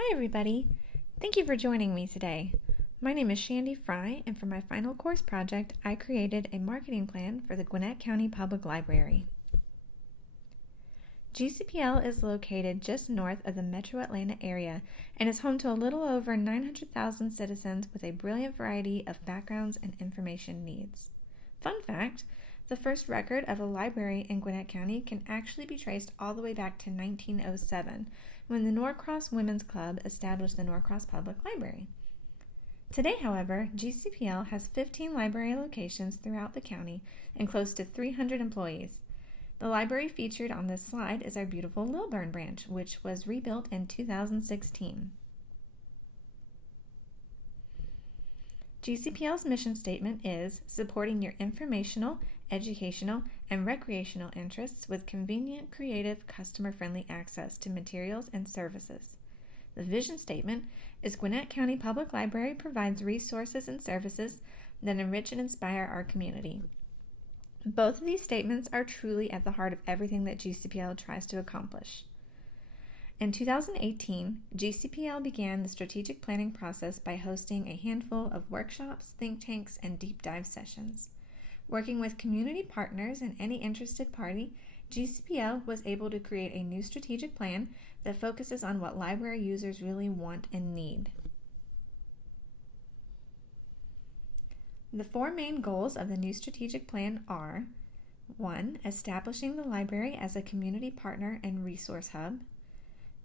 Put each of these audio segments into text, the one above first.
Hi everybody! Thank you for joining me today. My name is Shandy Fry, and for my final course project, I created a marketing plan for the Gwinnett County Public Library. GCPL is located just north of the metro Atlanta area and is home to a little over 900,000 citizens with a brilliant variety of backgrounds and information needs. Fun fact, the first record of a library in Gwinnett County can actually be traced all the way back to 1907, when the Norcross Women's Club established the Norcross Public Library. Today, however, GCPL has 15 library locations throughout the county and close to 300 employees. The library featured on this slide is our beautiful Lilburn branch, which was rebuilt in 2016. GCPL's mission statement is supporting your informational, educational, and recreational interests with convenient, creative, customer-friendly access to materials and services. The vision statement is Gwinnett County Public Library provides resources and services that enrich and inspire our community. Both of these statements are truly at the heart of everything that GCPL tries to accomplish. In 2018, GCPL began the strategic planning process by hosting a handful of workshops, think tanks, and deep dive sessions. Working with community partners and any interested party, GCPL was able to create a new strategic plan that focuses on what library users really want and need. The four main goals of the new strategic plan are 1. Establishing the library as a community partner and resource hub.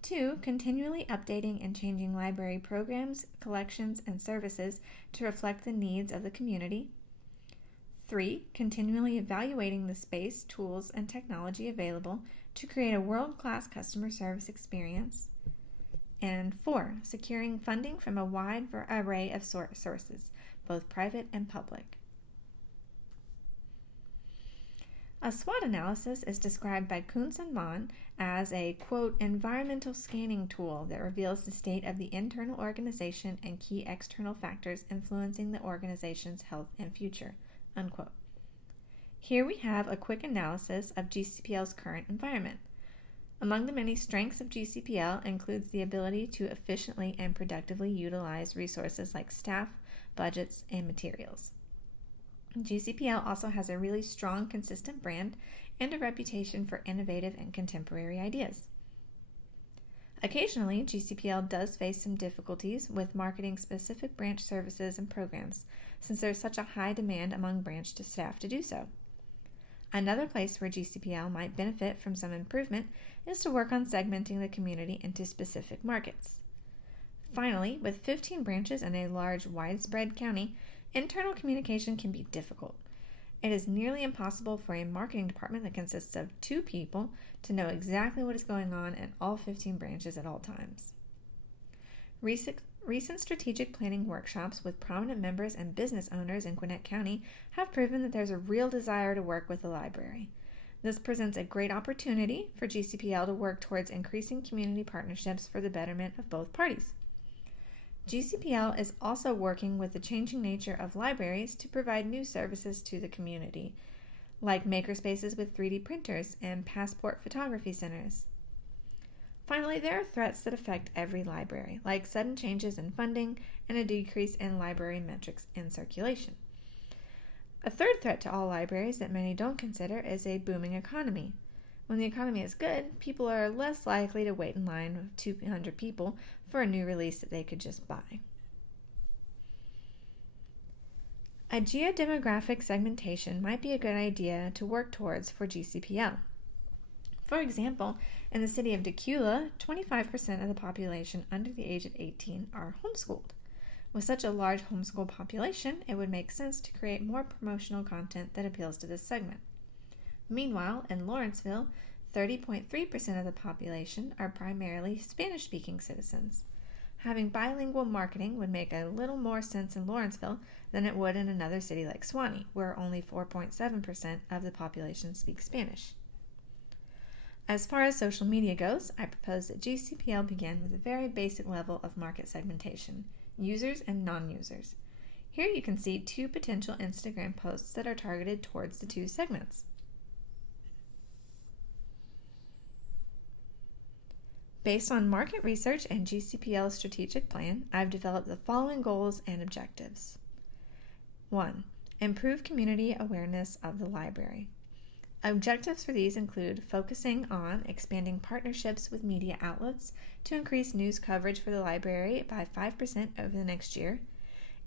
2. Continually updating and changing library programs, collections, and services to reflect the needs of the community. 3. Continually evaluating the space, tools, and technology available to create a world-class customer service experience. And 4. Securing funding from a wide array of sources, both private and public. A SWOT analysis is described by Kuntz and Mann as a, quote, environmental scanning tool that reveals the state of the internal organization and key external factors influencing the organization's health and future, unquote. Here we have a quick analysis of GCPL's current environment. Among the many strengths of GCPL includes the ability to efficiently and productively utilize resources like staff, budgets, and materials. GCPL also has a really strong, consistent brand and a reputation for innovative and contemporary ideas. Occasionally, GCPL does face some difficulties with marketing specific branch services and programs, since there's such a high demand among branch staff to do so. Another place where GCPL might benefit from some improvement is to work on segmenting the community into specific markets. Finally, with 15 branches in a large, widespread county, internal communication can be difficult. It is nearly impossible for a marketing department that consists of 2 people to know exactly what is going on in all 15 branches at all times. Recent strategic planning workshops with prominent members and business owners in Gwinnett County have proven that there's a real desire to work with the library. This presents a great opportunity for GCPL to work towards increasing community partnerships for the betterment of both parties. GCPL is also working with the changing nature of libraries to provide new services to the community, like makerspaces with 3D printers and passport photography centers. Finally, there are threats that affect every library, like sudden changes in funding and a decrease in library metrics and circulation. A third threat to all libraries that many don't consider is a booming economy. When the economy is good, people are less likely to wait in line with 200 people for a new release that they could just buy. A geodemographic segmentation might be a good idea to work towards for GCPL. For example, in the city of Decula, 25% of the population under the age of 18 are homeschooled. With such a large homeschool population, it would make sense to create more promotional content that appeals to this segment. Meanwhile, in Lawrenceville, 30.3% of the population are primarily Spanish-speaking citizens. Having bilingual marketing would make a little more sense in Lawrenceville than it would in another city like Suwanee, where only 4.7% of the population speaks Spanish. As far as social media goes, I propose that GCPL begin with a very basic level of market segmentation, users and non-users. Here you can see 2 potential Instagram posts that are targeted towards the 2 segments. Based on market research and GCPL's strategic plan, I've developed the following goals and objectives. 1. Improve community awareness of the library. Objectives for these include focusing on expanding partnerships with media outlets to increase news coverage for the library by 5% over the next year,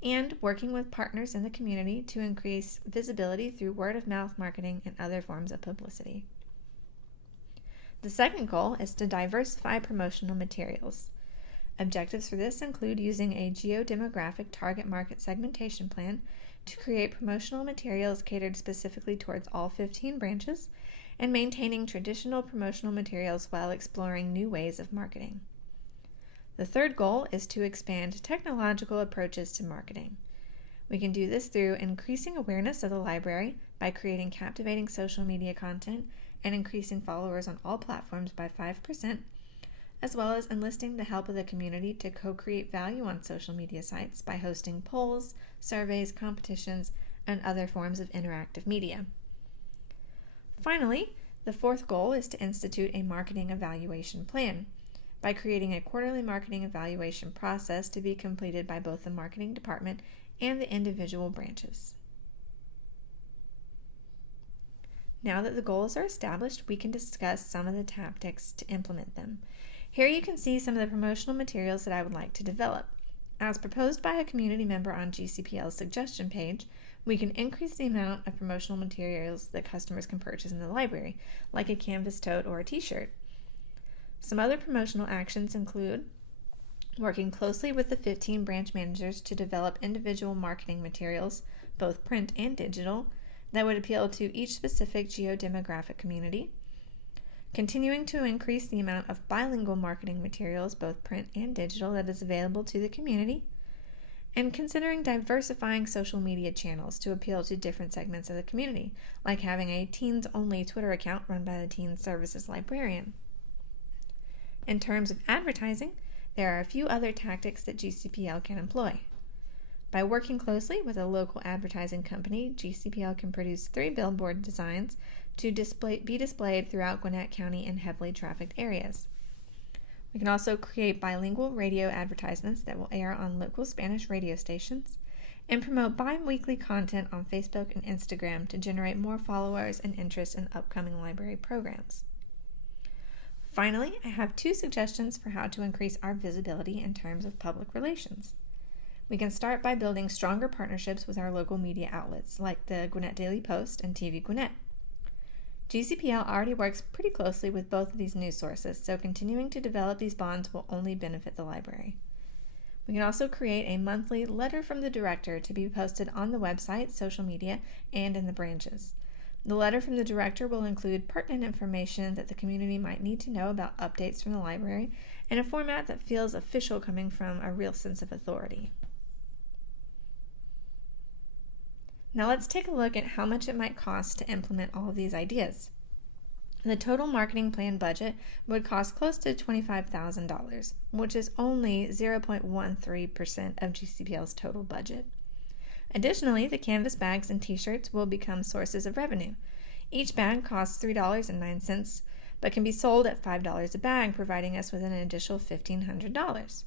and working with partners in the community to increase visibility through word-of-mouth marketing and other forms of publicity. The second goal is to diversify promotional materials. Objectives for this include using a geodemographic target market segmentation plan to create promotional materials catered specifically towards all 15 branches, and maintaining traditional promotional materials while exploring new ways of marketing. The third goal is to expand technological approaches to marketing. We can do this through increasing awareness of the library by creating captivating social media content and increasing followers on all platforms by 5%, as well as enlisting the help of the community to co-create value on social media sites by hosting polls, surveys, competitions, and other forms of interactive media. Finally, the fourth goal is to institute a marketing evaluation plan by creating a quarterly marketing evaluation process to be completed by both the marketing department and the individual branches. Now that the goals are established, we can discuss some of the tactics to implement them. Here you can see some of the promotional materials that I would like to develop. As proposed by a community member on GCPL's suggestion page, we can increase the amount of promotional materials that customers can purchase in the library, like a canvas tote or a t-shirt. Some other promotional actions include working closely with the 15 branch managers to develop individual marketing materials, both print and digital, that would appeal to each specific geodemographic community, continuing to increase the amount of bilingual marketing materials, both print and digital, that is available to the community, and considering diversifying social media channels to appeal to different segments of the community, like having a teens-only Twitter account run by the Teen Services Librarian. In terms of advertising, there are a few other tactics that GCPL can employ. By working closely with a local advertising company, GCPL can produce 3 billboard designs to be displayed throughout Gwinnett County in heavily trafficked areas. We can also create bilingual radio advertisements that will air on local Spanish radio stations, and promote bi-weekly content on Facebook and Instagram to generate more followers and interest in upcoming library programs. Finally, I have 2 suggestions for how to increase our visibility in terms of public relations. We can start by building stronger partnerships with our local media outlets, like the Gwinnett Daily Post and TV Gwinnett. GCPL already works pretty closely with both of these news sources, so continuing to develop these bonds will only benefit the library. We can also create a monthly letter from the director to be posted on the website, social media, and in the branches. The letter from the director will include pertinent information that the community might need to know about updates from the library, in a format that feels official, coming from a real sense of authority. Now let's take a look at how much it might cost to implement all of these ideas. The total marketing plan budget would cost close to $25,000, which is only 0.13% of GCPL's total budget. Additionally, the canvas bags and t-shirts will become sources of revenue. Each bag costs $3.09, but can be sold at $5 a bag, providing us with an additional $1,500.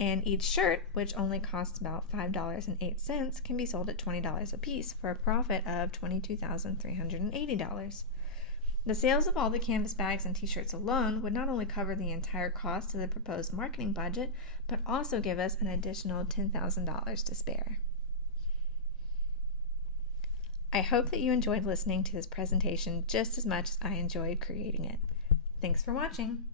And each shirt, which only costs about $5.08, can be sold at $20 a piece for a profit of $22,380. The sales of all the canvas bags and t-shirts alone would not only cover the entire cost of the proposed marketing budget, but also give us an additional $10,000 to spare. I hope that you enjoyed listening to this presentation just as much as I enjoyed creating it. Thanks for watching.